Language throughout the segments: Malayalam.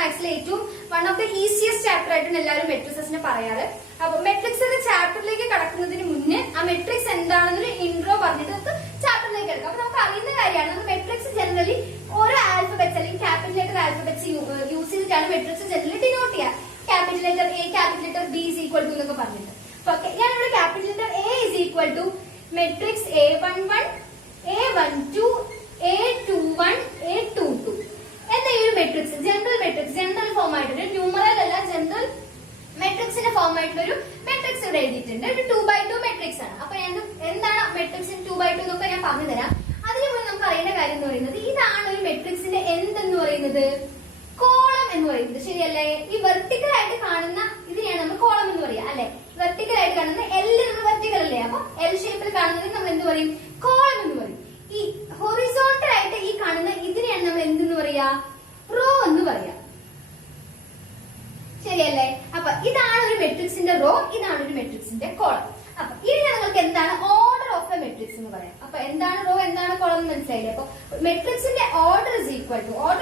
മാത്സിലെ ഏറ്റവും one of the easiest chapter ആയിട്ടാണ് എല്ലാവരും മെട്രിക്സിനെ പറയാറ്. അപ്പൊ മെട്രിക്സ് എന്ന ചാപ്റ്ററിലേക്ക് കടക്കുന്നതിന് മുന്നേ ആ മെട്രിക്സ് എന്താണെന്നൊരു ഇൻട്രോ പറഞ്ഞിട്ട് നമുക്ക് ചാപ്റ്ററിലേക്ക് എടുക്കാം. അപ്പൊ നമുക്ക് അറിയുന്ന കാര്യമാണ്, നമുക്ക് മെട്രിക്സ് ജനറലി ഓരോ ആൽഫബറ്റ്സ് അല്ലെങ്കിൽ ക്യാപിറ്റൽ ലെറ്റർ ആൽഫബറ്റ്സ് യൂസ് ചെയ്തിട്ടാണ് മെട്രിക്സ് ജനറലി ഡിനോട്ട് ചെയ്യുക. Capital letter A, capital letter B is equal to എന്നൊക്കെ പറഞ്ഞിട്ട്. ഞാനിവിടെ capital letter A is equal to matrix A11, A12, A21, A22 എന്ന ഈ ഒരു മെട്രിക്സ് ജനറൽ ഫോം ആയിട്ടൊരു ന്യൂമറൽ അല്ല, ജനറൽ മെട്രിക്സിന്റെ ഫോം ആയിട്ടുള്ള ഒരു മെട്രിക്സ് ഇവിടെ എഴുതിയിട്ടുണ്ട്. ഒരു 2x2 മെട്രിക്സ് ആണ്. അപ്പൊ എന്താണ് മെട്രിക്സിന് 2x2 എന്നൊക്കെ ഞാൻ പറഞ്ഞു തരാം. അതിനു മുന്നേ നമുക്ക് അറിയേണ്ട കാര്യം എന്ന് പറയുന്നത്, ഇതാണ് ഒരു മെട്രിക്സിന്റെ എന്തെന്ന് പറയുന്നത്, കോളം എന്ന് പറയുന്നത്. ശരിയല്ലേ? ഈ വെർട്ടിക്കൽ ആയിട്ട് കാണുന്ന ഇതിനെയാണ് നമ്മൾ കോളം എന്ന് പറയാ, അല്ലെ? വെർട്ടിക്കൽ ആയിട്ട് കാണുന്ന L നമ്മൾ വെർട്ടിക്കൽ അല്ലേ, അപ്പൊ L ഷേപ്പിൽ കാണുന്നത് നമ്മൾ എന്ത് പറയും, കോളം എന്ന് പറയും. ഈ ഹൊറിസോണ്ടൽ ആയിട്ട് ഈ കാണുന്ന ഇതിനെയാണ് നമ്മൾ എന്തെന്ന് പറയാ, റോ എന്ന് പറയാ. ശരിയല്ലേ? അപ്പൊ ഇതാണ് ഒരു മെട്രിക്സിന്റെ റോ, ഇതാണ് ഒരു മെട്രിക്സിന്റെ കോളം. അപ്പൊ ഇനി നിങ്ങൾക്ക് എന്താണ് ഓർഡർ ഓഫ് എ മെട്രിക്സ് എന്ന് പറയാം. അപ്പൊ എന്താണ് റോ, എന്താണ് കോളം എന്ന് മനസ്സിലായില്ലേ? അപ്പൊ മെട്രിക്സിന്റെ order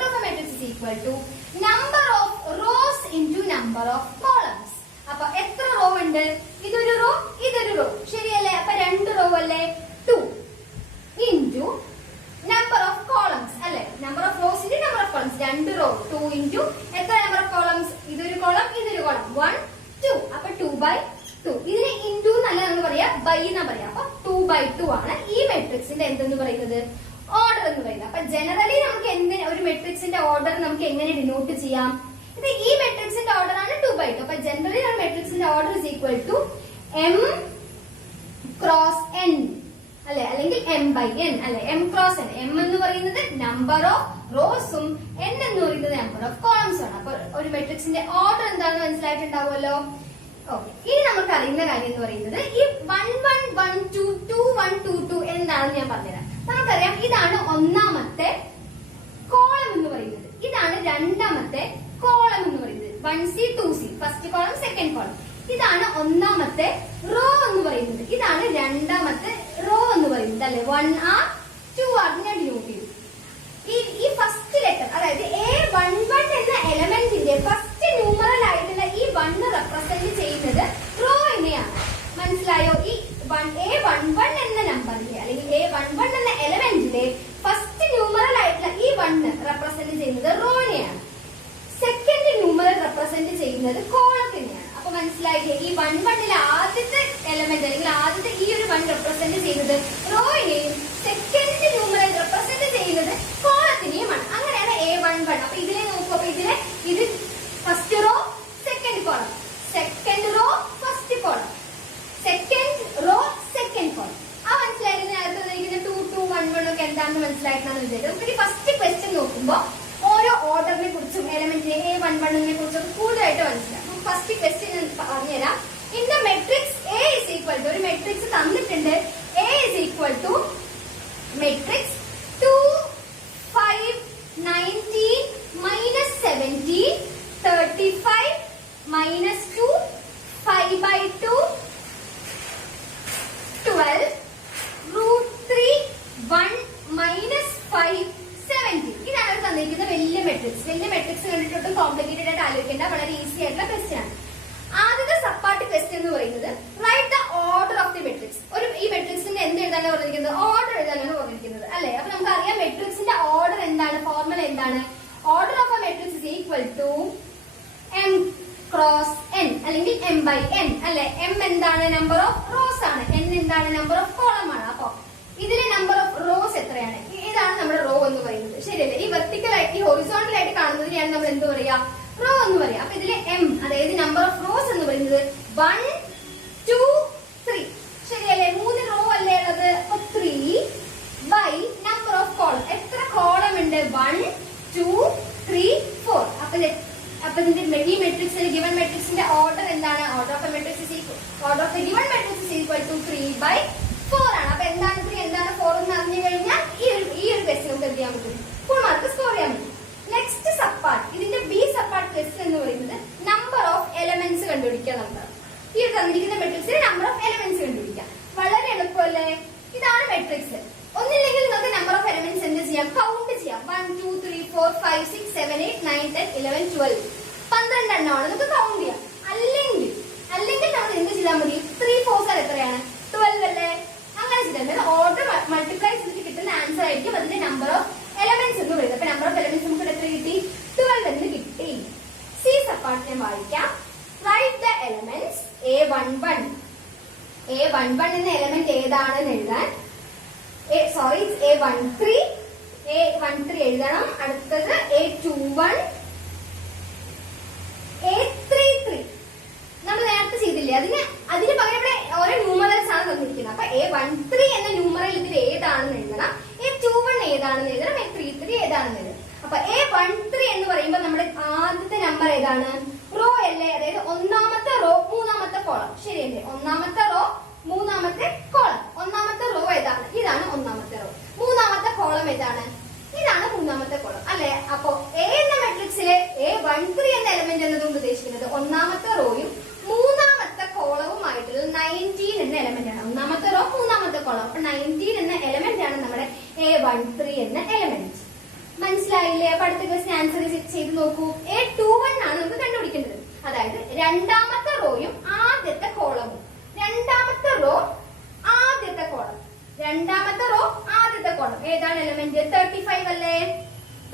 of a matrix is equal to number of rows into number of columns. അപ്പൊ എത്ര റോ ഉണ്ട്, ഇതൊരു റോ, ഇതൊരു റോ, ശരിയല്ലേ? അപ്പൊ 2 റോ അല്ലേ, 2 ഇൻടു നമ്പർ ഓഫ് കോളംസ് അല്ലെ, number of rows into number of columns. 2 row 2 into എത്ര നമ്പർ ഓഫ് കോളംസ്, ഇതൊരു കോളം, ഇതൊരു കോളം, 1 2. അപ്പൊ 2/2. ഇതിനെ ഇൻടു എന്നല്ല നമ്മൾ പറയാ, ബൈ എന്നാ പറയാ. അപ്പൊ 2/2 ആണ് ഈ മെട്രിക്സിന്റെ എന്തെന്ന് പറയുന്നത്, ഓർഡർ എന്ന് പറയുന്നത്. അപ്പൊ ജനറലി നമുക്ക് ഒരു മെട്രിക്സിന്റെ ഓർഡർ നമുക്ക് എങ്ങനെ ഡിനോട്ട് ചെയ്യാം, ഇത് ഈ മെട്രിക്സിന്റെ ഓർഡർ ആണ് 2/2. അപ്പൊ ജനറലി ഒരു മെട്രിക്സിന്റെ order is equal to M cross N അല്ലെ, അല്ലെങ്കിൽ M/N അല്ലെ, M ക്രോസ് N. M എന്ന് പറയുന്നത് നമ്പർ ഓഫ് റോസും N എന്ന് പറയുന്നത് നമ്പർ ഓഫ് കോളംസും ആണ്. അപ്പൊ ഒരു മെട്രിക്സിന്റെ ഓർഡർ എന്താണെന്ന് മനസ്സിലായിട്ടുണ്ടാവുമല്ലോ. ഓക്കെ, ഇനി നമുക്ക് അറിയുന്ന കാര്യം എന്ന് പറയുന്നത് ഈ 1 1 1 2 2 1 2 2 എന്താണെന്ന് ഞാൻ പറഞ്ഞുതരാം. നമുക്കറിയാം, ഇതാണ് ഒന്നാമത്തെ കോളം എന്ന് പറയുന്നത്, ഇതാണ് രണ്ടാമത്തെ കോളം എന്ന് പറയുന്നത്. 1C 2C, first column second column. ഇതാണ് ഒന്നാമത്തെ റോ എന്ന് പറയുന്നത്, ഇതാണ് രണ്ടാമത്തെ റോ എന്ന് പറയുന്നത് അല്ലെ. 1R 2R ഞാൻ ഡിനോട്ട് ചെയ്തു. ഈ ഫസ്റ്റ് ലെറ്റർ, അതായത് A11 എന്ന എലമെന്റിന്റെ ഫസ്റ്റ് ന്യൂമറൽ ആയിട്ടുള്ള ഈ 1 റെപ്രസെന്റ് ചെയ്യുന്നത് റോയിനെയാണ്. മനസ്സിലായോ? ഈ A11 എന്ന നമ്പറിലെ അല്ലെങ്കിൽ A11 എന്ന എലമെന്റിലെ ഫസ്റ്റ് ന്യൂമറൽ ആയിട്ടുള്ള ഈ 1 റെപ്രസെന്റ് ചെയ്യുന്നത് റോയിനെയാണ്. സെക്കൻഡ് ന്യൂമറൽ റെപ്രസെന്റ് ചെയ്യുന്നത് കോളത്തിനെയാണ്. അപ്പൊ മനസ്സിലായില്ലേ, ഈ 1 ആദ്യത്തെ എലമെന്റ് അല്ലെങ്കിൽ ആദ്യത്തെ ഈ ഒരു 1 റെപ്രസെന്റ് ചെയ്യുന്നത് റോയിനെയും സെക്കൻഡ് ന്യൂമറൽ റെപ്രസെന്റ് ചെയ്യുന്നത് കോളത്തിനെയുമാണ്. അങ്ങനെയാണ് A11. അപ്പൊ ഇതിനെ നോക്കൂ. അപ്പൊ ഇത് first row second column, second row first column, second row second column. ആ മനസ്സിലായിരുന്നു. നേരത്തെ 2 2 1 1 ഒക്കെ എന്താണെന്ന് മനസ്സിലായിട്ടാണ് വിചാരിച്ചത്. നമുക്ക് ഈ ഫസ്റ്റ് ക്വസ്റ്റ്യൻ നോക്കുമ്പോൾ ഓരോ ഓർഡറിനെ കുറിച്ചും എലമെന്റിനെ A11 കുറിച്ചൊക്കെ കൂടുതലായിട്ട് മനസ്സിലാക്കും. ഫസ്റ്റ് ക്വസ്റ്റ്യൻ പറഞ്ഞുതരാം. In the matrix A is equal to, ഒരു മെട്രിക്സ് തന്നിട്ടുണ്ട്. A is equal to matrix 2 5 19 -17 35 -2 5/2 12 √3 1 -5 70. ഇതാണ് തന്നിരിക്കുന്ന വലിയ മെട്രിക്സ്. വലിയ മെട്രിക്സ് കണ്ടിട്ട് കോംപ്ലിക്കേറ്റഡ് ആയിട്ട് ആലോചിക്കേണ്ട, വളരെ ഈസി ആയിട്ടുള്ള ക്വസ്റ്റ്യൻ ആണ്. ആദ്യത്തെ സപ്പാർട്ട് ക്വസ്റ്റ്യൻ എന്ന് പറയുന്നത് write the order of the matrix. ഈ മെട്രിക്സിന്റെ എന്ത് എഴുതാനാണ് പറഞ്ഞിരിക്കുന്നത്, ഓർഡർ എഴുതാനാണ് പറഞ്ഞിരിക്കുന്നത് അല്ലെ. അപ്പൊ നമുക്ക് അറിയാം മെട്രിക്സിന്റെ ഓർഡർ എന്താണ്, ഫോർമുല എന്താണ്. Order of a matrix is equal to M cross N അല്ലെങ്കിൽ M/N അല്ലെ. M എന്താണ്, നമ്പർ ഓഫ് റോസ് ആണ്. N എന്താണ്, നമ്പർ ഓഫ് കോളം ആണ്. അപ്പൊ ഇതിലെ നമ്പർ ഓഫ് റോസ് എത്രയാണ്, ഇതാണ് നമ്മുടെ റോ എന്ന് പറയുന്നത്. ശരിയല്ലേ? ഈ വെർട്ടിക്കൽ ആയിട്ട് ഈ ഹൊറിസോണ്ടൽ ആയിട്ട് കാണുന്നതിനെയാണ് നമ്മൾ എന്ത് പറയാ, റോ എന്ന് പറയാം. അപ്പൊ ഇതിലെ M, അതായത് നമ്പർ ഓഫ് റോസ് എന്ന് പറയുന്നത് 1 2 3. ശരിയല്ലേ? 3 റോ അല്ലേ ഉള്ളത്. അപ്പൊ 3 ബൈ നമ്പർ ഓഫ് കോളം. എത്ര കോളം ഉണ്ട്, 1 2 3 4. അപ്പൊ ഇതിന്റെ ഈ മെട്രിക്സിന്റെ ഗിവൺ മെട്രിക്സിന്റെ ഓർഡർ എന്താണ്, order of a matrix is equal, order of a given matrix is equal to 3/4 ആണ്. അപ്പൊ എന്താണ് 3 എന്താണ് 4 എന്ന് അറിഞ്ഞു കഴിഞ്ഞാൽ ഈ ഒരു ക്വസ്റ്റ്യൻ നമുക്ക് എന്ത് ചെയ്യാൻ പറ്റും, ഫുൾ മാർക്ക് സ്കോർ ചെയ്യാൻ പറ്റും. നെക്സ്റ്റ് സപ്പാർട്ട്, ഇതിന്റെ ബി സപ്പാർട്ട് ക്വസ്റ്റ്യൻ എന്ന് പറയുന്നത് നമ്പർ ഓഫ് എലമെന്റ്സ് കണ്ടുപിടിക്കുക. നമ്മൾ ഈ തന്നിരിക്കുന്ന മെട്രിക്സിന്റെ നമ്പർ ഓഫ് എലമെന്റ്സ് കണ്ടുപിടിക്കുക. വളരെ എളുപ്പമല്ലേ? ഇതാണ് മെട്രിക്സ്. ഒന്നില്ലെങ്കിൽ നിങ്ങൾക്ക് നമ്പർ ഓഫ് എലമെന്റ്സ് എന്ത് ചെയ്യാം, കൗണ്ട് ചെയ്യാം. 1 2 3 4 5 6 7 8 9 10 11 12. 12 എണ്ണമാണ് നമുക്ക് കൗണ്ട് ചെയ്യാം. അല്ലെങ്കിൽ നമ്മൾ എന്ത് ചെയ്താൽ മതി? 3 4 എത്രയാണ്? 12 അല്ലേ? അങ്ങനെ ചെയ്താൽ ഓർഡർ മൾട്ടിപ്ലൈ ചെയ്തിട്ട് കിട്ടുന്ന ആൻസർ ആയിരിക്കും അതിന്റെ നമ്പർ ഓഫ് എലമെന്റ്സ് എന്ന് പറയുന്നത്. അപ്പൊ നമ്പർ ഓഫ് എലമെന്റ്സ് നമുക്ക് എത്ര കിട്ടി? 12 എന്ന് കിട്ടി. സി സപ്പാർട്ട് ഞാൻ വായിക്കാം. Write the elements A11. A11 എന്ന എലമെന്റ് ഏതാണെന്ന് എഴുതാൻ സോറി A13 എഴുതണം. അടുത്തത് A21 A33 നമ്മൾ നേരത്തെ ചെയ്തില്ലേ, അതിന് പകരം ഇവിടെ ഓരോ ന്യൂമറൽസ് ആണ് തന്നിരിക്കുന്നത്. അപ്പൊ A13 എന്ന ന്യൂമറൽ ഇതിൽ ഏതാണെന്ന് എഴുതണം, A21 ഏതാണെന്ന് എഴുതണം, A33 ഏതാണെന്ന് എഴുതണം. അപ്പൊ A13 എന്ന് പറയുമ്പോൾ നമ്മുടെ ആദ്യത്തെ നമ്പർ ഏതാണ്? റോ അല്ലേ, അതായത് ഒന്നാമത്തെ റോ മൂന്നാമത്തെ കോളം, ശരിയല്ലേ? ഒന്നാമത്തെ റോ മൂന്നാമത്തെ കോളം. ഒന്നാമത്തെ റോ ഏതാണ്? ഇതാണ് ഒന്നാമത്തെ റോ. മൂന്നാമത്തെ കോളം ഏതാണ്? ഇതാണ് മൂന്നാമത്തെ കോളം അല്ലെ? അപ്പോ എ എന്ന മെട്രിക്സിലെ A13 എന്ന എലമെന്റ് എന്നതുകൊണ്ട് ഉദ്ദേശിക്കുന്നത് ഒന്നാമത്തെ റോയും മൂന്നാമത്തെ കോളവുമായിട്ടുള്ള 19 എന്ന എലമെന്റ് ആണ്. ഒന്നാമത്തെ റോ മൂന്നാമത്തെ കോളം, അപ്പൊ 19 എന്ന എലമെന്റ് ആണ് നമ്മുടെ A13 എന്ന എലമെന്റ്. മനസ്സിലായില്ലേ? അപ്പൊ അടുത്ത ക്വസ്റ്റ്യൻ ആൻസർ ചെയ്ത് നോക്കൂ. A21 ആണ് നമുക്ക് കണ്ടുപിടിക്കേണ്ടത്. അതായത് രണ്ടാമത്തെ റോയും ആദ്യത്തെ കോളവും. രണ്ടാമത്തെ റോ ആദ്യത്തെ കോളം ഏതാണ് എലമെന്റ്? 35 അല്ലേ?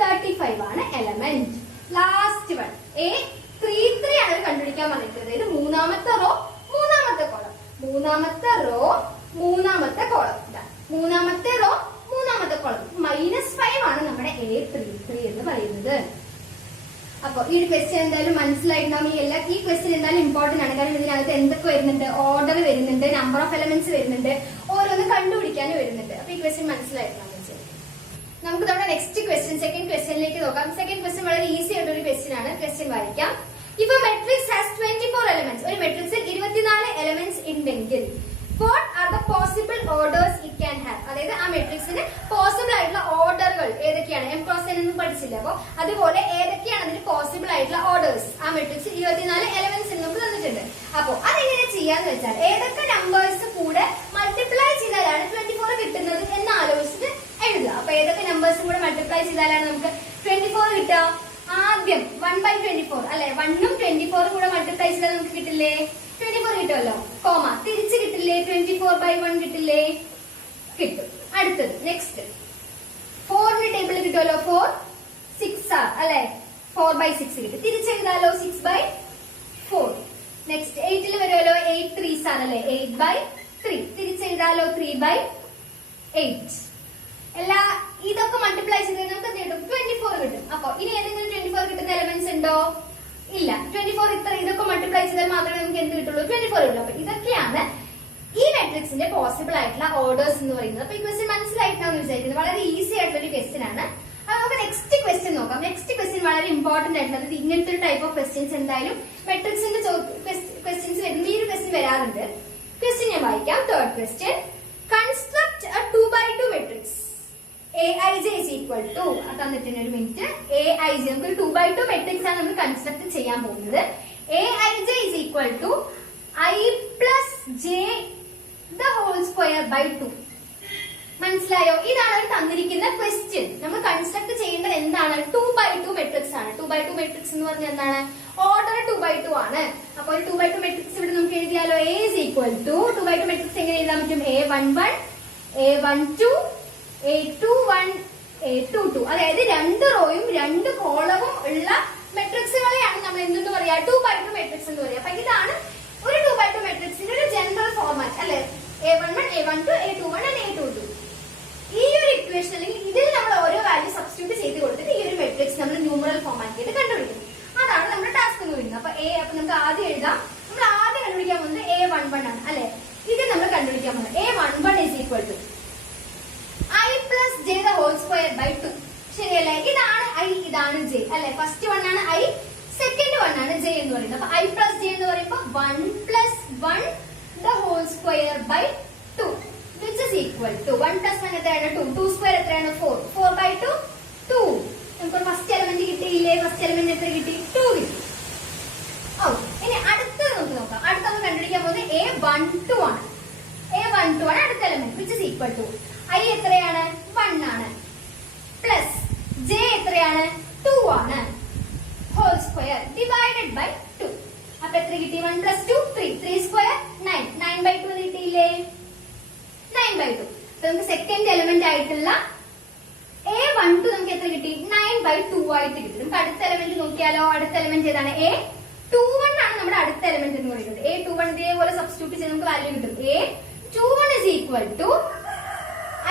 35 ആണ് എലമെന്റ്. ലാസ്റ്റ് വൺ A33 ആണ് കണ്ടുപിടിക്കാൻ പറഞ്ഞിട്ടുള്ളത്. അതായത് മൂന്നാമത്തെ റോ മൂന്നാമത്തെ കോളം. -5 ആണ് നമ്മുടെ A33 എന്ന് പറയുന്നത്. അപ്പൊ ഈ ക്വസ്റ്റ്യൻ എന്തായാലും മനസ്സിലായിട്ടുണ്ടാവും. ഈ ക്വസ്റ്റ്യൻ എന്തായാലും ഇമ്പോർട്ടന്റ് ആണ്. കാരണം ഇതിനകത്ത് എന്തൊക്കെ വരുന്നുണ്ട്? ഓർഡർ വരുന്നുണ്ട്, നമ്പർ ഓഫ് എലമെന്റ്സ് വരുന്നുണ്ട്, ഓരോന്ന് കണ്ടുപിടിക്കാനും വരുന്നുണ്ട്. അപ്പൊ ഈ ക്വസ്റ്റ്യൻ മനസ്സിലായിട്ടുണ്ടാവും. നമുക്ക് നമ്മുടെ നെക്സ്റ്റ് ക്വസ്റ്റ്യൻ സെക്കൻഡ് ക്വസ്റ്റ്യനിലേക്ക് നോക്കാം. സെക്കൻഡ് ക്വസ്റ്റ്യൻ വളരെ ഈസി ആയിട്ടുള്ള ഒരു ക്വസ്റ്റ്യൻ ആണ്. ക്വസ്റ്റ്യൻ വായിക്കാം. If a matrix has 24 elements, ഒരു മെട്രിക്സിൽ 24 എലമെന്റ്സ് ഉണ്ടെങ്കിൽ what are the possible orders it can have? അതായത് ആ മെട്രിക്സിന് പോസിബിൾ ആയിട്ടുള്ള ഓർഡറുകൾ ഏതൊക്കെയാണ്? M cross N എന്ന് പഠിച്ചില്ല. അപ്പൊ അതുപോലെ ഏതൊക്കെയാണ് അതിന് പോസിബിൾ ആയിട്ടുള്ള ഓർഡേഴ്സ്? ആ മെട്രിക്സിൽ 24 എലമെന്റ്സ് നമുക്ക് തന്നിട്ടുണ്ട്. അപ്പൊ അതെങ്ങനെ ചെയ്യാന്ന് വെച്ചാൽ ഏതൊക്കെ നമ്പേഴ്സ് കൂടെ മൾട്ടിപ്ലൈ ചെയ്താലാണ് 24 കിട്ടുന്നത് എന്ന് ആലോചിച്ചിട്ട് എഴുതുക. അപ്പൊ ഏതൊക്കെ നമ്പേഴ്സും കൂടെ മൾട്ടിപ്ലൈ ചെയ്താലാണ് നമുക്ക് 24 കിട്ടുക? ആദ്യം 1/24 അല്ലെ? 1ഉം 24 കൂടെ മൾട്ടിപ്ലൈ ചെയ്താൽ നമുക്ക് കിട്ടില്ലേ? 24 കിട്ടുമല്ലോ. കോമ തിരിച്ച് കിട്ടില്ലേ? 24/1 കിട്ടില്ലേ? കിട്ടും. അടുത്തത് നെക്സ്റ്റ് 4ന്റെ ടേബിൾ കിട്ടുമല്ലോ. 4 6 അല്ലെ? 4/6 കിട്ടും. തിരിച്ചെഴുതാലോ 6/4. നെക്സ്റ്റ് 8ൽ വരുമല്ലോ. 8 3s അല്ലെ? 8/3. തിരിച്ചെഴുതാലോ 3/8. എല്ലാ ഇതൊക്കെ മൾട്ടിപ്ലൈ ചെയ്ത് നമുക്ക് എന്ത് കിട്ടും? 24 കിട്ടും. അപ്പൊ ഇനി ഏതെങ്കിലും 24 കിട്ടുന്ന എലമെന്റ്സ് ഉണ്ടോ? ഇല്ല. 24 ഇതൊക്കെ മൾട്ടിപ്ലൈ ചെയ്താൽ മാത്രമേ നമുക്ക് എന്ത് കിട്ടുള്ളൂ? 24 കിട്ടുള്ളൂ. അപ്പൊ ഇതൊക്കെയാണ് ഈ മെട്രിക്സിന്റെ പോസിബിൾ ആയിട്ടുള്ള ഓർഡേഴ്സ് എന്ന് പറയുന്നത്. അപ്പൊ ഈ ക്വസ്റ്റ്യൻ മനസ്സിലായിട്ടാന്ന് വിചാരിക്കുന്നത്. വളരെ ഈസി ആയിട്ടുള്ള ഒരു ക്വസ്റ്റ്യൻ ആണ്. അപ്പൊ നമുക്ക് നെക്സ്റ്റ് ക്വസ്റ്റ്യൻ നോക്കാം. നെക്സ്റ്റ് ക്വസ്റ്റ്യൻ വളരെ ഇമ്പോർട്ടന്റ് ആയിട്ടുള്ളത്. ഇങ്ങനത്തെ ഒരു ടൈപ്പ് ഓഫ് ക്വസ്റ്റ്യൻസ് എന്തായാലും മെട്രിക്സിന്റെ ക്വസ്റ്റ്യൻസ് വരുമ്പോൾ ഈ ഒരു ക്വസ്റ്റ്യൻ വരാറുണ്ട്. ക്വസ്റ്റ്യൻ ഞാൻ വായിക്കാം. Third question. Construct A 2x2 matrix. Aij is equal to തന്നിട്ടുണ്ട്. ഒരു മിനിറ്റ്. Aij നമുക്കൊരു 2x2 മെട്രിക്സ് ആണ് നമ്മൾ കൺസ്ട്രക്ട് ചെയ്യാൻ പോകുന്നത്. Aij is equal to I plus j the whole square by 2. മനസ്സിലായോ? ഇതാണ് തന്നിരിക്കുന്ന ക്വസ്റ്റ്യൻ. നമ്മൾ കൺസ്ട്രക്ട് ചെയ്യേണ്ടത് എന്താണ്? 2x2 മെട്രിക്സ് ആണ്. 2x2 മെട്രിക്സ് എന്ന് പറഞ്ഞാൽ എന്താണ്? ഓർഡർ 2x2 ആണ്. അപ്പൊ ഒരു 2x2 മെട്രിക്സ് ഇവിടെ നമുക്ക് എഴുതിയാലോ. A is equal to 2x2 matrix എങ്ങനെ എഴുതാൻ പറ്റും? A11 A12 A21 A22. അതായത് 2 റോയും 2 കോളവും ഉള്ള മെട്രിക്സുകളെയാണ് നമ്മൾ എന്തെന്ന് പറയാ? 2x2 മെട്രിക്സ് എന്ന് പറയാം. അപ്പൊ ഇതാണ് ഒരു 2x2 മെട്രിക്സിന്റെ ഒരു ജനറൽ ഫോർമാറ്റ് അല്ലെ? A11 A12 A21 A22. ഈ ഒരു ഇക്വേഷൻ അല്ലെങ്കിൽ ഇതിൽ നമ്മൾ ഓരോ വാല്യൂ സബ്സ്റ്റിറ്റ്യൂട്ട് ചെയ്ത് കൊടുത്തിട്ട് ഈ ഒരു മെട്രിക്സ് നമ്മൾ ന്യൂമറൽ ഫോർമാറ്റിൽ കണ്ടുപിടിക്കും. അതാണ് നമ്മുടെ ടാസ്ക് എന്ന് പറയുന്നത്. അപ്പൊ അപ്പൊ നമുക്ക് ആദ്യം എഴുതാം. നമ്മൾ ആദ്യം കണ്ടുപിടിക്കാൻ പോകുന്നത് A11 ആണ് അല്ലെ? ഇത് നമ്മൾ കണ്ടുപിടിക്കാൻ പോകുന്നത് A11 is equal to I plus j the whole square by 2. ശരിയല്ലേ? ഇതാണ് I, ഇതാണ് j അല്ലെ? ഫസ്റ്റ് വൺ ആണ് I, സെക്കൻഡ് വൺ ആണ് j എന്ന് പറയുന്നത്. അപ്പൊ I plus j എന്ന് പറയുമ്പോൾ 1 plus 1 the whole square by 2 which is equal to 1 plus 1 എത്രയാണ്? 2. 2 square എത്രയാണ്? 4. 4/2 2. നമുക്ക് ഫസ്റ്റ് എലമെന്റ് കിട്ടിയില്ലേ? ഫസ്റ്റ് എലമെന്റ് എത്ര കിട്ടി? 2 കിട്ടി. ഇനി അടുത്തത് നമുക്ക് നോക്കാം. അടുത്ത നമ്മൾ കണ്ടുപിടിക്കാൻ പോകുന്നത് A12 ആണ്. A12 ആണ് അടുത്ത element which is equal to I എത്രയാണ്? 1 ആണ്. പ്ലസ് j എത്രയാണ്? 2 ആണ്. Whole square square divided by 2. അപ്പൊ എത്ര കിട്ടി? 1 + 2 3. 3 സ്ക്വയർ 9. 9/2 എന്ന് കിട്ടിയില്ലേ? 9/2. അപ്പൊ നമുക്ക് സെക്കൻഡ് എലിമെന്റ് ആയിട്ടുള്ള A12 നമുക്ക് എത്ര കിട്ടി? 9/2 ആയിട്ട് കിട്ടി. നമുക്ക് അടുത്ത എലിമെന്റ് നോക്കിയാലോ? അടുത്ത എലിമെന്റ് ഏതാണ്? A21 ആണ് നമ്മുടെ അടുത്ത എലിമെന്റ് എന്ന് പറയുന്നത്. A21 ഇതേപോലെ സബ്സ്റ്റിറ്റ്യൂട്ട് ചെയ്ത് നമുക്ക് വാല്യൂ കിട്ടും. A21 is equal to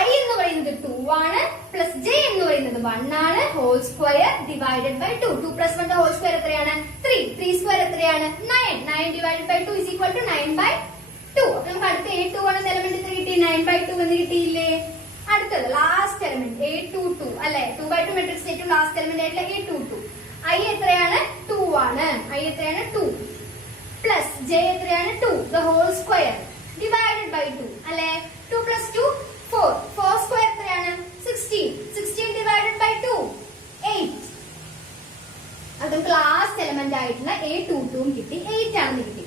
I എന്ന് പറയുന്നത് 2 ആണ് പ്ലസ് J എന്ന് പറയുന്നത് 1 ആണ് whole square divided by 2. 2 + 1 whole square എത്രയാണ്? 3. 3 സ്ക്വയർ എത്രയാണ്? 9. 9 divided by 2 is equal to 9/2. നമുക്ക് അടുത്ത A21 എന്ന എലിമെന്റ് എത്ര കിട്ടി? 9/2 എന്ന് കിട്ടിയില്ലേ? അടുത്തത് ലാസ്റ്റ് എലിമെന്റ് A22 അല്ലെ? 2/2 മെട്രിക്സ് ഏറ്റവും ലാസ്റ്റ് എലിമെന്റ് ആയിട്ടുള്ള A22. I എത്രയാണ്? 2 ആണ്. I എത്രയാണ്? 2 പ്ലസ് J എത്രയാണ്? 2 the whole square divided by 2 അല്ലെ? 2 + 2 4. 4 സ്ക്വയർ എത്രയാണ്? 16. 16 divided by 2 8. അത് നമുക്ക് ലാസ്റ്റ് എലിമെന്റ് ആയിട്ടുള്ള A22 കിട്ടി. 8 ആണെന്ന് കിട്ടി.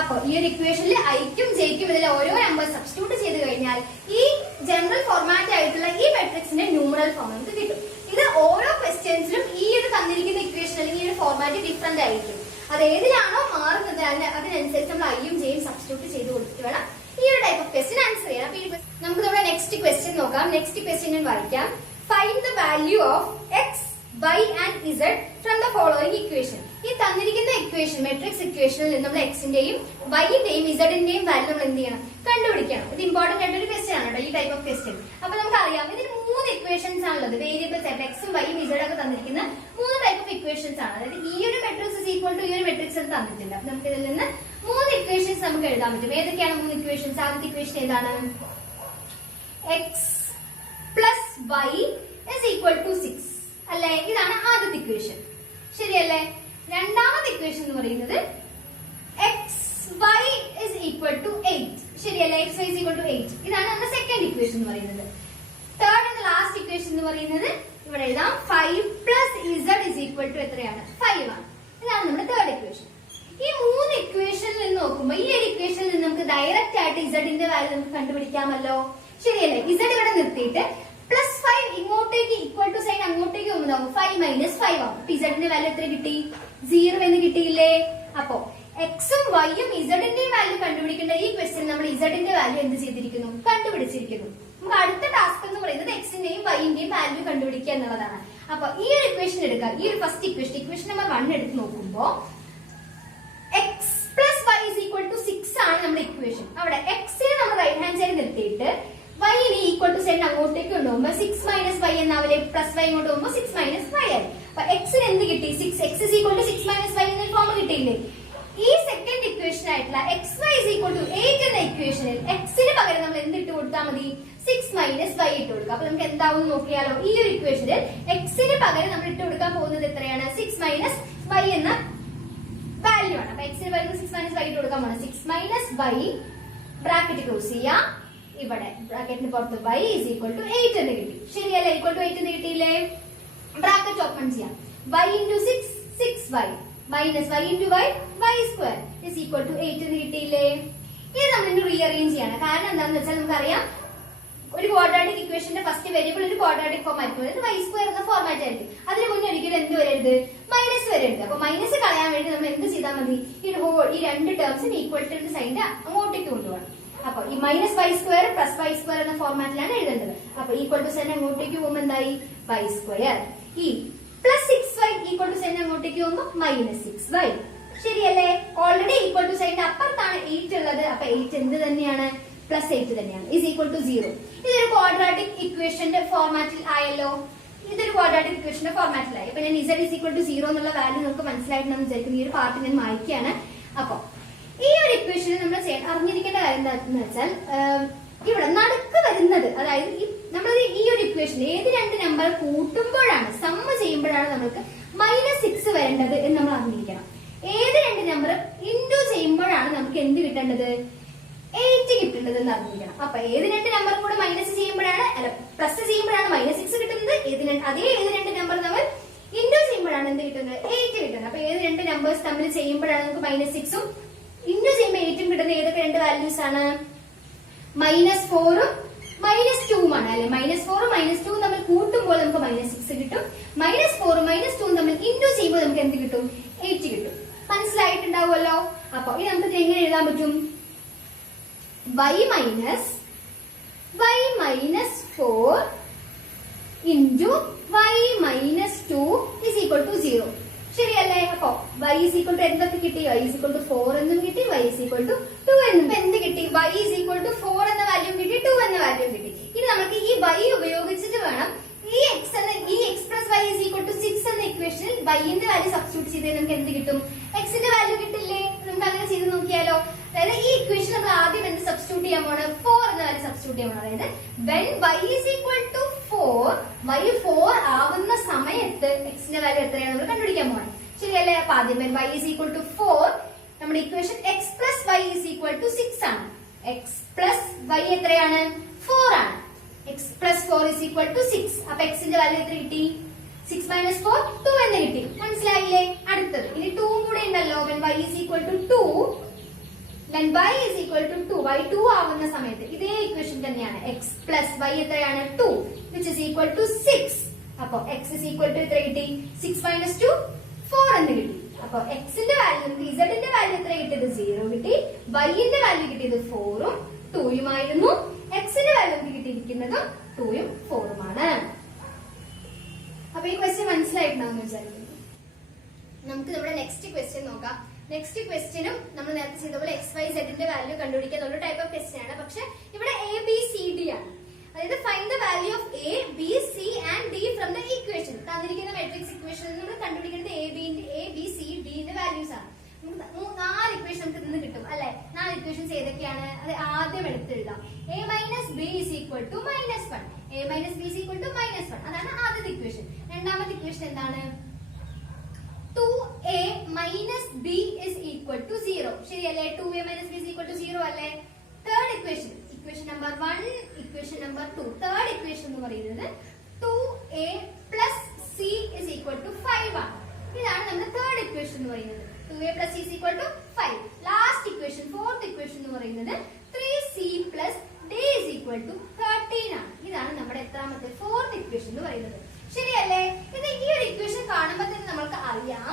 അപ്പൊ ഈ ഒരു ഇക്വേഷനിൽ ഐക്കും ജെയ്ക്കും ഇതിലെ ഓരോ നമ്പർ സബ്സ്റ്റിറ്റ്യൂട്ട് ചെയ്ത് കഴിഞ്ഞാൽ ഈ ജനറൽ ഫോർമാറ്റ് ആയിട്ടുള്ള ഈ മെട്രിക്സിന്റെ ന്യൂമറൽ ഫോം നമുക്ക് കിട്ടും. ഇത് ഓരോ ക്വസ്റ്റ്യൻസിലും ഈ ഒരു തന്നിരിക്കുന്ന ഇക്വേഷൻ അല്ലെങ്കിൽ ഈ ഒരു ഫോർമാറ്റ് ഡിഫറെന്റ് ആയിരിക്കും. അത് ഏതിലാണോ മാറുന്നത് അതിനനുസരിച്ച് നമ്മൾ ഐയും ജെയും സബ്സ്റ്റിറ്റ്യൂട്ട് ചെയ്ത് കൊടുത്തിട്ട് വേണം ഈ ഒരു ടൈപ്പ് ഓഫ് ക്വസ്റ്റ്യൻ ആൻസർ ചെയ്യാം. അപ്പൊ നമുക്ക് നമ്മുടെ നെക്സ്റ്റ് ക്വസ്റ്റ്യൻ നോക്കാം. നെക്സ്റ്റ് ക്വസ്റ്റ്യൻ ഞാൻ വായിക്കാം. Find the value of X y and z from the following equation. ഈ തന്നിരിക്കുന്ന ഇക്വേഷൻ മെട്രിക്സ് ഇക്വേഷനിൽ നിന്ന് നമ്മൾ എക്സിന്റെയും വൈന്റെയും ഇസഡിന്റെയും വാല്യൂ നമ്മൾ എന്ത് ചെയ്യണം? കണ്ടുപിടിക്കണം. ഇത് ഇമ്പോർട്ടന്റ് ആയിട്ട് ഒരു ക്വസ്റ്റ്യൻ ആണ് കേട്ടോ, ഈ ടൈപ്പ് ഓഫ് ക്വസ്റ്റ്യൻ. അപ്പൊ നമുക്ക് അറിയാം ഇതിന് 3 ഇക്വേഷൻസ് ആണുള്ളത്. വേരിയബിൾസ് ആയിട്ട് എക്സും വൈയും ഇസഡ് ഒക്കെ തന്നിരിക്കുന്ന 3 ടൈപ്പ് ഓഫ് ഇക്വേഷൻസ് ആണ്. അതായത് ഈ ഒരു മെട്രിക്സ് ഈസ് ഈക്വൽ ടു ഈ ഒരു മെട്രിക്സ് തന്നിട്ടുണ്ട്. അപ്പൊ നമുക്ക് ഇതിൽ നിന്ന് 3 ഇക്വേഷൻസ് നമുക്ക് എഴുതാൻ പറ്റും. ഏതൊക്കെയാണ് 3 ഇക്വേഷൻസ്? ആദ്യത്തെ ഇക്വേഷൻ ഏതാണ്? X plus y is equal to 6 അല്ലെ? ഇതാണ് ആദ്യത്തെ ഇക്വേഷൻ, ശരിയല്ലേ? രണ്ടാമത്തെ ഇക്വേഷൻ എന്ന് പറയുന്നത് x y is equal to 8, ശരിയല്ലേ? X y is equal to 8. ഇതാണ് നമ്മുടെ സെക്കൻഡ് ഇക്വേഷൻ എന്ന് പറയുന്നത്. തേർഡ് ആൻഡ് ലാസ്റ്റ് ഇക്വേഷൻ എന്ന് പറയുന്നത് ഇവിടെ എഴുതാം 5 + z ഇസ് ഈക്വൽ ടു എത്രയാണ്? 5 ആണ്. ഇതാണ് നമ്മുടെ തേർഡ് ഇക്വേഷൻ. ഈ 3 ഇക്വേഷനിൽ നിന്ന് നോക്കുമ്പോൾ ഈ ഒരു ഇക്വേഷനിൽ നിന്ന് നമുക്ക് ഡയറക്റ്റ് ആയിട്ട് ഇസഡിന്റെ വാല്യൂ നമുക്ക് കണ്ടുപിടിക്കാമല്ലോ, ശരിയല്ലേ? ഇസഡ് ഇവിടെ നിർത്തിയിട്ട് +5 ഇങ്ങോട്ടേക്ക് ഈക്വൽ ടു സൈൻ അങ്ങോട്ടേക്ക് പോകുമ്പോൾ 5 - 5 ആവും. ഇസഡിന്റെ വാല്യൂ എത്ര കിട്ടി? 0 എന്ന് കിട്ടിയില്ലേ? അപ്പോ എക്സും വൈയും ഇസഡിന്റെയും വാല്യൂ കണ്ടുപിടിക്കേണ്ട ഈ ക്വസ്റ്റ്യൻ നമ്മൾ ഇസഡിന്റെ വാല്യൂ എന്ത് ചെയ്തിരിക്കുന്നു? കണ്ടുപിടിച്ചിരിക്കുന്നു. നമുക്ക് അടുത്ത ടാസ്ക് എന്ന് പറയുന്നത് എക്സിന്റെയും വൈന്റെയും വാല്യൂ കണ്ടുപിടിക്കുക എന്നുള്ളതാണ്. അപ്പൊ ഈ ഒരു ഇക്വേഷൻ എടുക്കാം. ഈ ഒരു ഫസ്റ്റ് ഇക്വേഷൻ നമ്പർ 1 എടുത്ത് നോക്കുമ്പോ x plus y is equal to 6 ആണ് നമ്മുടെ ഇക്വേഷൻ. അവിടെ എക്സിനെ നമ്മൾ റൈറ്റ് ഹാൻഡ് സൈഡ് നിർത്തിയിട്ട് വൈനെ ഈക്വൽ ടു സൈഡ് അങ്ങോട്ടേക്ക് കൊണ്ടുപോകുമ്പോൾ 6 - y എന്നാവില്ലേ? പ്ലസ് വൈ ഇങ്ങോട്ട് പോകുമ്പോൾ 6 - y ആയി. അപ്പൊ എക്സിന് എന്ത് കിട്ടി? 6. X is equal to 6 - y എന്നൊരു ഫോം കിട്ടിയില്ലേ? ഈ സെക്കൻഡ് ഇക്വേഷൻ ആയിട്ടുള്ള x y is equal to 8 എന്ന ഇക്വേഷനിൽ എക്സിന് പകരം നമ്മൾ എന്ത് ഇട്ട് കൊടുത്താൽ മതി? 6 - y ഇട്ട് കൊടുക്കുക. അപ്പൊ നമുക്ക് എന്താവും നോക്കിയാലോ? ഈ ഒരു ഇക്വേഷനിൽ എക്സിന് പകരം നമ്മൾ ഇട്ട് കൊടുക്കാൻ പോകുന്നത് എത്രയാണ്? 6 - y എന്ന വാല്യൂ ആണ്. അപ്പൊ എക്സിന് പകരം 6 - y ഇട്ട് കൊടുക്കാൻ പോകണം. 6 - y ബ്രാക്കറ്റ് ക്ലോസ് ചെയ്യാം. ഇവിടെ ബ്രാക്കറ്റിന് പുറത്ത് y is equal to 8 എന്ന് കിട്ടി, ശരിയല്ലേ? ഈക്വൽ ടു 8 എന്ന് കിട്ടിയില്ലേ? ബ്രാക്കറ്റ് ഓപ്പൺ ചെയ്യാം. y into 6 6y minus y into y y² is equal to 8 എന്ന് കിട്ടിയില്ലേ? ഇത് നമ്മൾ റീഅറേഞ്ച് ചെയ്യണം. കാരണം എന്താണെന്ന് വെച്ചാൽ നമുക്കറിയാം ഒരു ക്വാഡ്രാറ്റിക് ഇക്വേഷന്റെ ഫസ്റ്റ് വേരിയബിൾ ഒരു ക്വാഡ്രാറ്റിക് ഫോം ആയിരിക്കും, y² എന്ന ഫോർമാറ്റ് ആയിരിക്കും. അതിന് മുന്നേ ഒരിക്കലും എന്ത് വരരുത്? മൈനസ് വരരുത്. അപ്പൊ മൈനസ് കളയാൻ വേണ്ടി നമ്മൾ എന്ത് ചെയ്താൽ മതി? ഈ രണ്ട് ടേംസും ഈക്വൽ ടു സൈഡിന്റെ അങ്ങോട്ടേക്ക് കൊണ്ടുപോകണം. അപ്പൊ ഈ -y² + y² എന്ന ഫോർമാറ്റിലാണ് എഴുതേണ്ടത്. അപ്പൊ ഈക്വൽ ടു സൈൻ അങ്ങോട്ടേക്ക് പോകുമ്പോൾ എന്തായി? y². ഈ +6y ഈക്വൽ ടു സൈൻ അങ്ങോട്ടേക്ക് പോകുമ്പോൾ -6y, ശരിയല്ലേ? ഓൾറെഡി ഈക്വൽ ടു സൈഡിന്റെ അപ്പുറത്താണ് 8 ഉള്ളത്. അപ്പൊ 8 എന്ത് തന്നെയാണ്? +8 തന്നെയാണ്. Is equal to 0. ഇതൊരു ക്വാഡ്രാറ്റിക് ഇക്വേഷന്റെ ഫോർമാറ്റിൽ ആയല്ലോ. ഇതൊരു ക്വാഡ്രാറ്റിക് ഇക്വേഷന്റെ ഫോർമാറ്റിലായി. അപ്പൊ ഞാൻ z is equal to 0 എന്നുള്ള വാല്യൂ നമുക്ക് മനസ്സിലായിട്ടുണ്ടെന്ന് വിചാരിക്കുന്നു. ഈ ഒരു പാർട്ട് ഞാൻ മായ്ക്കാണ്. അപ്പൊ ഈ ഒരു ഇക്വേഷനിൽ നമ്മൾ അറിഞ്ഞിരിക്കേണ്ട കാര്യം എന്താണെന്ന് വെച്ചാൽ ഇവിടെ നടുക്ക് വരുന്നത്, അതായത് നമ്മൾ ഈ ഒരു ഇക്വേഷൻ ഏത് രണ്ട് നമ്പർ കൂട്ടുമ്പോഴാണ് സമ്മ് ചെയ്യുമ്പോഴാണ് നമ്മൾക്ക് -6 വരേണ്ടത് എന്ന് നമ്മൾ അറിഞ്ഞിരിക്കണം. ഏത് രണ്ട് നമ്പർ ഇൻഡു ചെയ്യുമ്പോഴാണ് നമുക്ക് എന്ത് കിട്ടേണ്ടത്? 8 കിട്ടേണ്ടത് എന്ന് അറിഞ്ഞിരിക്കണം. അപ്പൊ ഏത് രണ്ട് നമ്പർ കൂടെ മൈനസ് ചെയ്യുമ്പോഴാണ് പ്ലസ് ചെയ്യുമ്പോഴാണ് -6 കിട്ടുന്നത്. അതേ ഏത് രണ്ട് നമ്പർ നമ്മൾ ഇൻഡു ചെയ്യുമ്പോഴാണ് എന്ത് കിട്ടുന്നത്? 8 കിട്ടുന്നത്. അപ്പൊ ഏത് രണ്ട് നമ്പേഴ്സ് തമ്മിൽ ചെയ്യുമ്പോഴാണ് നമുക്ക് -6ഉം ഇൻഡു ചെയ്യുമ്പോൾ 8ഉം കിട്ടുന്ന ഏതൊക്കെ രണ്ട് വാല്യൂസ് ആണ്? -4ഉം -2ഉം ആണ് അല്ലെ? -4ഉം -2ഉം തമ്മിൽ കൂട്ടുമ്പോൾ നമുക്ക് -6 കിട്ടും. -4ഉം -2ഉം തമ്മിൽ ഇൻഡു ചെയ്യുമ്പോൾ നമുക്ക് എന്ത് കിട്ടും? ഇനി നമുക്ക് എങ്ങനെ എഴുതാൻ പറ്റും? y minus 4 into y minus 2 is equal to 0. ശരിയല്ലേ? അപ്പൊ y ഇസ് ഈക്വൽ ടു എന്തൊക്കെ കിട്ടി? y ഇസ് ഈക്വൽ ടു 4 എന്നും കിട്ടി, y ഇസ് ഈക്വൽ ടു 2 എന്നും. എന്ത് കിട്ടി? y ഇസ് ഈക്വൽ ടു 4 എന്ന വാല്യൂ കിട്ടി, 2 എന്ന വാല്യൂ കിട്ടി. ഇനി നമുക്ക് ഈ y ഉപയോഗിച്ചിട്ട് വേണം ഈ x plus y is equal to 6 എന്ന ഇക്വേഷനിൽ y ന്റെ വാല്യൂ സബ്സ്റ്റിറ്റ്യൂട്ട് ചെയ്താൽ നമുക്ക് എന്ത് കിട്ടും? x ന്റെ വാല്യൂ കിട്ടില്ലേ? നമുക്ക് അങ്ങനെ ചെയ്ത് നോക്കിയാലോ. അതായത് ഈ ഇക്വേഷൻ നമ്മൾ ആദ്യം എന്ത് സബ്സ്റ്റിറ്റ്യൂട്ട് ചെയ്യാൻ പോണ്? 4 എന്ന വാല്യൂ സബ്സ്റ്റിറ്റ്യൂട്ട് ചെയ്യാൻ പോണ്. അതായത് when y is equal to 4, y 4 ആവുന്ന സമയത്ത് x ന്റെ വാല്യൂ എത്രയാണ് നമ്മൾ കണ്ടുപിടിക്കാൻ പോണ്. ശരിയല്ലേ? അപ്പൊ ആദ്യം when y is equal to 4, നമ്മുടെ equation x plus y is equal to 6 ആണ്. x plus y എത്രയാണ്? 4 ആണ്. x plus 4 is equal to 6. അപ്പൊ x ന്റെ വാല്യൂ എത്ര കിട്ടി? 6 minus 4 2 എന്ന് കിട്ടി. മനസ്സിലായില്ലേ? അടുത്തത് ഇനി 2 കൂടെ ഉണ്ടല്ലോ. when y is equal to 2, when y is equal to 2, y 2 ആവുന്ന സമയത്ത് ഇതേ ഇക്വേഷൻ തന്നെയാണ്. x plus y എത്രയാണ്? 2 which is equal to 6. അപ്പൊ x is equal to എത്ര കിട്ടി? 6 minus 2 4 എന്ന് കിട്ടി. അപ്പൊ x ന്റെ വാല്യൂ z ന്റെ വാല്യൂ എത്ര കിട്ടിയത്? 0 കിട്ടി. y ന്റെ വാല്യൂ കിട്ടിയത് 4 ഉം 2 ഉം ആയിരുന്നു. x ന്റെ വാല്യൂ കിട്ടിയിരിക്കുന്നതും 2 ഉം 4 ഉമാണ്. അപ്പൊ ഈ ക്വസ്റ്റ്യൻ മനസ്സിലായിട്ടുണ്ടാവും വിചാരിക്കുന്നു. നമുക്ക് നമ്മുടെ നെക്സ്റ്റ് ക്വസ്റ്റ്യൻ നോക്കാം. നെക്സ്റ്റ് ക്വസ്റ്റ്യനും നമ്മൾ നേരത്തെ ചെയ്ത പോലെ എക്സ് വൈ സെഡിന്റെ വാല്യൂ കണ്ടുപിടിക്കാൻ ഒരു ടൈപ്പ് ഓഫ് ക്വസ്റ്റ്യൻ ആണ്. പക്ഷെ ഇവിടെ എ ബി സി ഡി ആണ്. അതായത് find the value of A B C and D from the equation. തന്നിരിക്കുന്ന മാട്രിക്സ് ഇക്വേഷൻ നമ്മൾ കണ്ടുപിടിക്കുന്നത് എ ബി സി ഡിന്റെ വാല്യൂസ് ആണ്. 4 ഇക്വേഷൻ നമുക്ക് നിന്ന് കിട്ടും അല്ലെ? 4 ഇക്വേഷൻസ് ഏതൊക്കെയാണ്? അത് ആദ്യം എടുത്തെഴുതാം. A minus B is equal to minus 1. A minus B is equal to minus 1. അതാണ് ആദ്യത്തെ ഇക്വേഷൻ. രണ്ടാമത്തെ ഇക്വേഷൻ എന്താണ്? 2a minus b is equal to 0. ശരിയല്ലേ? 2a minus b is equal to 0 അല്ലേ? Third equation, equation number 1, equation number 2. Third equation എന്ന് പറയുന്നത് 2a plus c is equal to 5 ആണ്. ഇതാണ് നമ്മുടെ തേർഡ് ഇക്വേഷൻ എന്ന് പറയുന്നത്. 2a plus c is equal to 5. Last equation, fourth equation എന്ന് പറയുന്നത് 3c plus d is equal to 13 ആണ്. ഇതാണ് നമ്മുടെ എത്രാമത്തെ? ഫോർത്ത് ഇക്വേഷൻ എന്ന് പറയുന്നത്. ശരിയല്ലേ? ഇത് ഈ ഒരു ഇക്വേഷൻ കാണുമ്പോൾ തന്നെ നമ്മൾക്ക് അറിയാം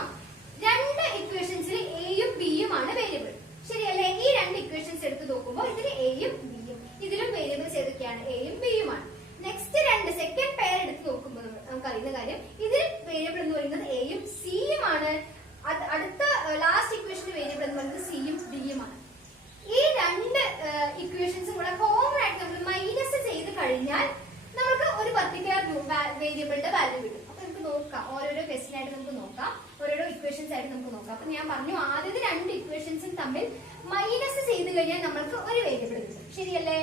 രണ്ട് ഇക്വേഷൻസിൽ എയും ബിയും ആണ് വേരിയബിൾ. ശരിയല്ലേ? ഈ രണ്ട് ഇക്വേഷൻസ് എടുത്ത് നോക്കുമ്പോൾ ഇതിൽ എയും ബിയും, ഇതിലും വേരിയബിൾസ് ഏതൊക്കെയാണ്? എയും ബിയും ആണ്. നെക്സ്റ്റ് രണ്ട് സെക്കൻഡ് പെയർ എടുത്ത് നോക്കുമ്പോൾ നമുക്ക് അറിയുന്ന കാര്യം ഇതിൽ വേരിയബിൾ എന്ന് പറയുന്നത് എയും സിയും ആണ്. അടുത്ത ലാസ്റ്റ് ഇക്വേഷന്റെ വേരിയബിൾ എന്ന് പറയുന്നത് സിയും ഡിയും ആണ്. ഈ രണ്ട് ഇക്വേഷൻസും കൂടെ കോമൺ ആയിട്ട് നമ്മൾ മൈനസ് ചെയ്ത് കഴിഞ്ഞാൽ നമുക്ക് ഒരു പർട്ടിക്കുലർ വേരിയബിളിന്റെ വാല്യൂ കിട്ടും. അപ്പൊ നമുക്ക് നോക്കാം, ഓരോരോ ക്വസ്റ്റ്യൻ ആയിട്ട് നമുക്ക് നോക്കാം, ഓരോരോ ഇക്വേഷൻസ് ആയിട്ട് നമുക്ക് നോക്കാം. അപ്പൊ ഞാൻ പറഞ്ഞു ആദ്യത്തെ രണ്ട് ഇക്വേഷൻസും തമ്മിൽ മൈനസ് ചെയ്ത് കഴിഞ്ഞാൽ നമ്മൾക്ക് ഒരു വേരിയബിൾ കിട്ടും. ശരിയല്ലേ?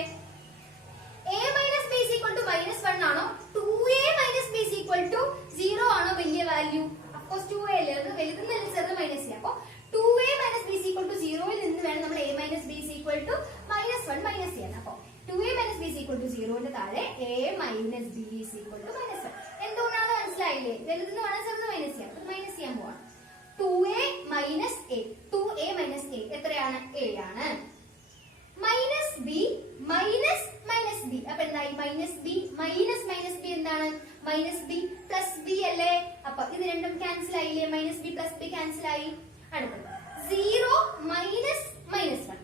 a minus b is equal to minus 1 ആണോ 2a minus b is equal to 0 ആണോ വലിയ വാല്യൂ? അഫ്കോഴ്സ് 2a അല്ലേ, അത് വലുതെന്നല്ല ചെറുത് മൈനസ് ചെയ്യാം. അപ്പൊ 2a minus b is equal to 0 ൽ നിന്ന് വേണം നമ്മൾ a minus b is equal to minus 1 minus ചെയ്യാൻ. അപ്പൊ 2a minus b is equal to 0 താഴെ a minus b is equal to minus 1. എന്തുകൊണ്ടാണെന്ന് മനസ്സിലായില്ലേ? വലുതെന്ന് വേണം ചെറുത് മൈനസ് ചെയ്യാം. അപ്പൊ മൈനസ് ചെയ്യാൻ പോവാണ്. 2a minus a, 2a minus a എത്രയാണ്? a ആണ്. Minus B minus minus B, അപ്പൊ എന്തായി? Minus B minus minus B എന്താണ്? മൈനസ് ബി പ്ലസ് ബി അല്ലേ? അപ്പൊ ഇത് രണ്ടും ക്യാൻസൽ ആയില്ലേ? Minus B plus B cancel ആയി. അടുത്തത് 0 മൈനസ് മൈനസ് 1,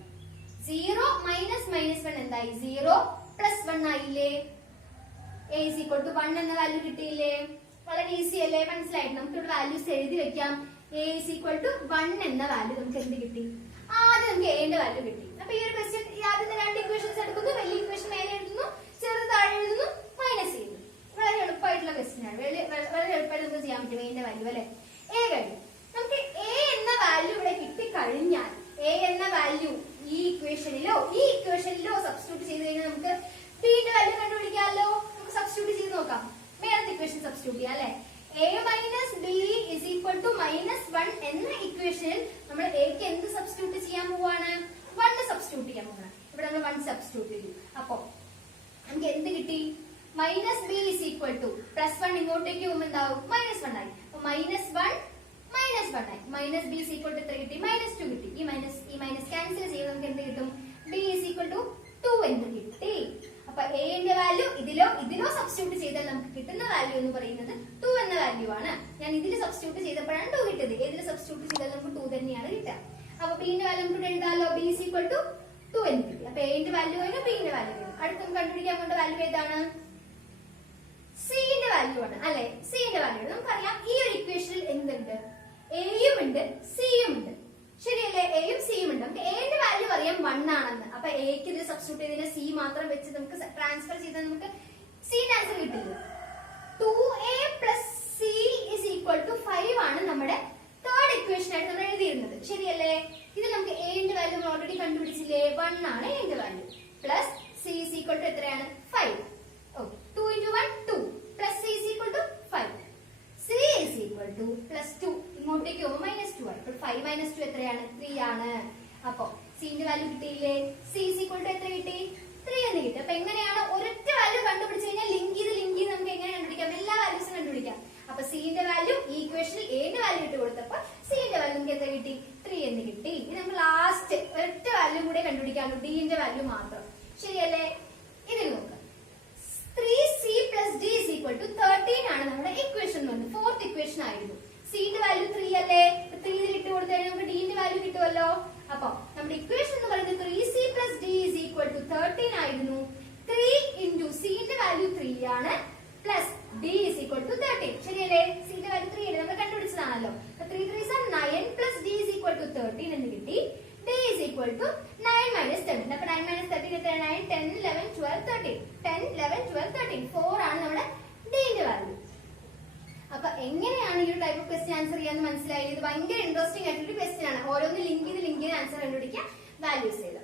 0 മൈനസ് മൈനസ് 1 എന്തായി? 0 പ്ലസ് 1 ആയില്ലേ? a is equal to 1 എന്ന വാല്യൂ കിട്ടിയില്ലേ? വളരെ ഈസി അല്ലേ? മനസ്സിലായിട്ട് നമുക്ക് ഇവിടെ വാല്യൂസ് എഴുതി വെക്കാം. a is equal to 1 എന്ന വാല്യൂ നമുക്ക് എന്ത് കിട്ടി? ആദ്യം നമുക്ക് a ന്റെ വാല്യൂ കിട്ടി. അപ്പൊ ഈ ഒരു ക്വസ്റ്റ്യൻ ആദ്യത്തെ രണ്ട് ഇക്വേഷൻസ് എടുക്കുന്നു, വലിയ ഇക്വേഷൻ മേലെ എഴുതുന്നു, ചെറുത് താഴെ എഴുതുന്നു, മൈനസ് ചെയ്യുന്നു. വളരെ എളുപ്പമായിട്ടുള്ള ക്വസ്റ്റ്യൻ ആണ്. വളരെ എളുപ്പമായിട്ട് നമുക്ക് ചെയ്യാൻ പറ്റും a ന്റെ വാല്യൂ അല്ലെ? a കഴിഞ്ഞു. നമുക്ക് a എന്ന വാല്യൂ ഇവിടെ കിട്ടിക്കഴിഞ്ഞാൽ a എന്ന വാല്യൂ ഈ ഇക്വേഷനിലോ സബ്സ്റ്റിറ്റ്യൂട്ട് ചെയ്ത് കഴിഞ്ഞാൽ നമുക്ക് b ന്റെ വാല്യൂ കണ്ടുപിടിക്കാമല്ലോ. നമുക്ക് സബ്സ്റ്റിറ്റ്യൂട്ട് ചെയ്ത് നോക്കാം. വേറൊരു ഇക്വേഷൻ സബ്സ്റ്റിറ്റ്യൂട്ട് ചെയ്യാം അല്ലെ? a minus B is equal to minus 1 എന്ന ഇക്വേഷനിൽ നമ്മൾ എക്ക് എന്ത് സബ്സ്റ്റിറ്റ്യൂട്ട് ചെയ്യാൻ പോവാണ്? 1 സബ്സ്റ്റിറ്റ്യൂട്ട് ചെയ്യാൻ പോവാണ്. ഇവിടെ നമ്മൾ 1 സബ്സ്റ്റിറ്റ്യൂട്ട് ചെയ്തു. അപ്പൊ നമുക്ക് എന്ത് കിട്ടി? Minus B is equal to plus 1 ഇങ്ങോട്ടേക്ക് പോകുമ്പോൾ എന്താവും? മൈനസ് 1 ആയി. അപ്പൊ മൈനസ് 1 മൈനസ് 1 ആയി. Minus B is equal to എത്ര കിട്ടി? മൈനസ് 2 കിട്ടി. ഈ മൈനസ് ക്യാൻസൽ ചെയ്ത് നമുക്ക് എന്ത് കിട്ടും? ബി ഇസ് ഈക്വൽ ടു 2 എന്ന് കിട്ടി. അപ്പൊ a ന്റെ വാല്യൂ ഇതിലോ സബ്സ്റ്റിറ്റ്യൂട്ട് ചെയ്താൽ നമുക്ക് കിട്ടുന്ന വാല്യൂ എന്ന് പറയുന്നത് 2 എന്ന വാല്യൂ ആണ്. ഞാൻ ഇതിൽ സബ്സ്റ്റിറ്റ്യൂട്ട് ചെയ്തപ്പോഴാണ് 2 കിട്ടിയത്. ഏതിൽ സബ്സ്റ്റിറ്റ്യൂട്ട് ചെയ്താൽ നമുക്ക് 2 തന്നെയാണ് കിട്ടുക. അപ്പൊ ബിന്റെ വാല്യൂ നമുക്ക് എഴുതാലോ, ബി ഈസ് ഈക്വൽ ടു 2 എന്ന് കിട്ടി. അപ്പൊ എന്റെ വാല്യൂ കഴിഞ്ഞു, ബിന്റെ വാല്യൂ കഴിഞ്ഞു. അടുത്ത് നമുക്ക് കണ്ടുപിടിക്കാൻ പോകേണ്ട വാല്യൂ ഏതാണ്? സിന്റെ വാല്യൂ ആണ് അല്ലെ? സിന്റെ വാല്യൂ നമുക്കറിയാം. ഈ ഒരു ഇക്വേഷനിൽ എന്തുണ്ട്? എയും ഉണ്ട് സിയും ഉണ്ട്, ശരിയല്ലേ? എയും സിയും ഉണ്ട്. നമുക്ക് എന്റെ വാല്യൂ അറിയാം 1 ആണെന്ന്. അപ്പൊ എക്ക് ഇത് സബ്സ്റ്റിറ്റ്യൂട്ട് ചെയ്തതിന് സി മാത്രം വെച്ച് നമുക്ക് ട്രാൻസ്ഫർ ചെയ്താൽ നമുക്ക് സിന്റെ ആൻസർ കിട്ടില്ല. 2a plus c is equal to 5 ആണ് നമ്മുടെ തേർഡ് ഇക്വേഷൻ ആയിട്ട് നമ്മൾ എഴുതിയിരുന്നത്, ശരിയല്ലേ? ഇത് നമുക്ക് എന്റെ വാല്യൂ ഓൾറെഡി കണ്ടുപിടിച്ചില്ലേ? 1 ആണ് എന്റെ value. Plus c is equal to എത്രയാണ്? 5. 2 into 1 2 plus c is equal to 5. C is equal to plus 2 ഇങ്ങോട്ടേക്ക് പോകുമ്പോൾ -2 ആണ്. അപ്പോൾ 5 - 2 എത്രയാണ്? 3 ആണ്. അപ്പൊ സിന്റെ വാല്യൂ കിട്ടിയില്ലേ? സി ഇസ് ഈക്വൽ ടു എത്ര കിട്ടി? 3 എന്ന് കിട്ടി. അപ്പൊ എങ്ങനെയാണ് ഒരൊറ്റ വാല്യൂ കണ്ടുപിടിച്ച് കഴിഞ്ഞാൽ ലിങ്ക് ചെയ്ത് നമുക്ക് എങ്ങനെ കണ്ടുപിടിക്കാം? എല്ലാ വാല്യൂസും കണ്ടുപിടിക്കാം. അപ്പൊ സിന്റെ വാല്യൂ ഈ ഇക്വേഷനിൽ എന്റെ വാല്യൂ ഇട്ട് കൊടുത്തപ്പോൾ സിന്റെ വാല്യൂ നമുക്ക് എത്ര കിട്ടി? 3 എന്ന് കിട്ടി. ഇനി നമുക്ക് ലാസ്റ്റ് ഒരൊറ്റ വാല്യൂ കൂടെ കണ്ടുപിടിക്കാമല്ലോ, ഡിന്റെ വാല്യൂ മാത്രം, ശരിയല്ലേ? ഇതിൽ നോക്കാം. 3c plus d is equal to 13 ആണ് നമ്മുടെ ഇക്വേഷൻ വന്നത്. ഫോർത്ത് ഇക്വേഷൻ ആയിരുന്നു. സിന്റെ വാല്യൂ 3 അല്ലേ? 3 ഇതിൽ ഇട്ട് കൊടുത്താൽ നമുക്ക് ഡിന്റെ വാല്യൂ കിട്ടുമല്ലോ. അപ്പൊ നമ്മുടെ ഇക്വേഷൻ എന്ന് പറയുന്നത് 3c plus d is equal to 13 ആയിരുന്നു. 3 into സിന്റെ വാല്യൂ 3 ആണ്, plus d is equal to 13, ശരിയല്ലേ? സിന്റെ വാല്യൂ 3 അല്ലേ? നമ്മൾ കണ്ടുപിടിച്ചതാണല്ലോ. 3 3s are 9 plus d is equal to 13 എന്ന് കിട്ടി. d is equal to 9 minus 13. അപ്പൊ 9 minus 13 എത്രയാണ്? 9 10 11 12 13. 10 11 12 13. 4 ആണ് നമ്മുടെ d ന്റെ വാല്യൂ. അപ്പൊ എങ്ങനെയാണ് ഈ ഒരു ടൈപ്പ് ഓഫ് ക്വസ്റ്റ്യൻ ആൻസർ ചെയ്യാന്ന് മനസ്സിലായി. ഇത് ഭയങ്കര ഇൻട്രസ്റ്റിംഗ് ആയിട്ടുള്ള ക്വസ്റ്റ്യൻ ആണ്. ഓരോന്ന് ലിങ്ക് ചെയ്ത് ആൻസർ കണ്ടുപിടിക്കുക, വാല്യൂസ് ചെയ്ത്.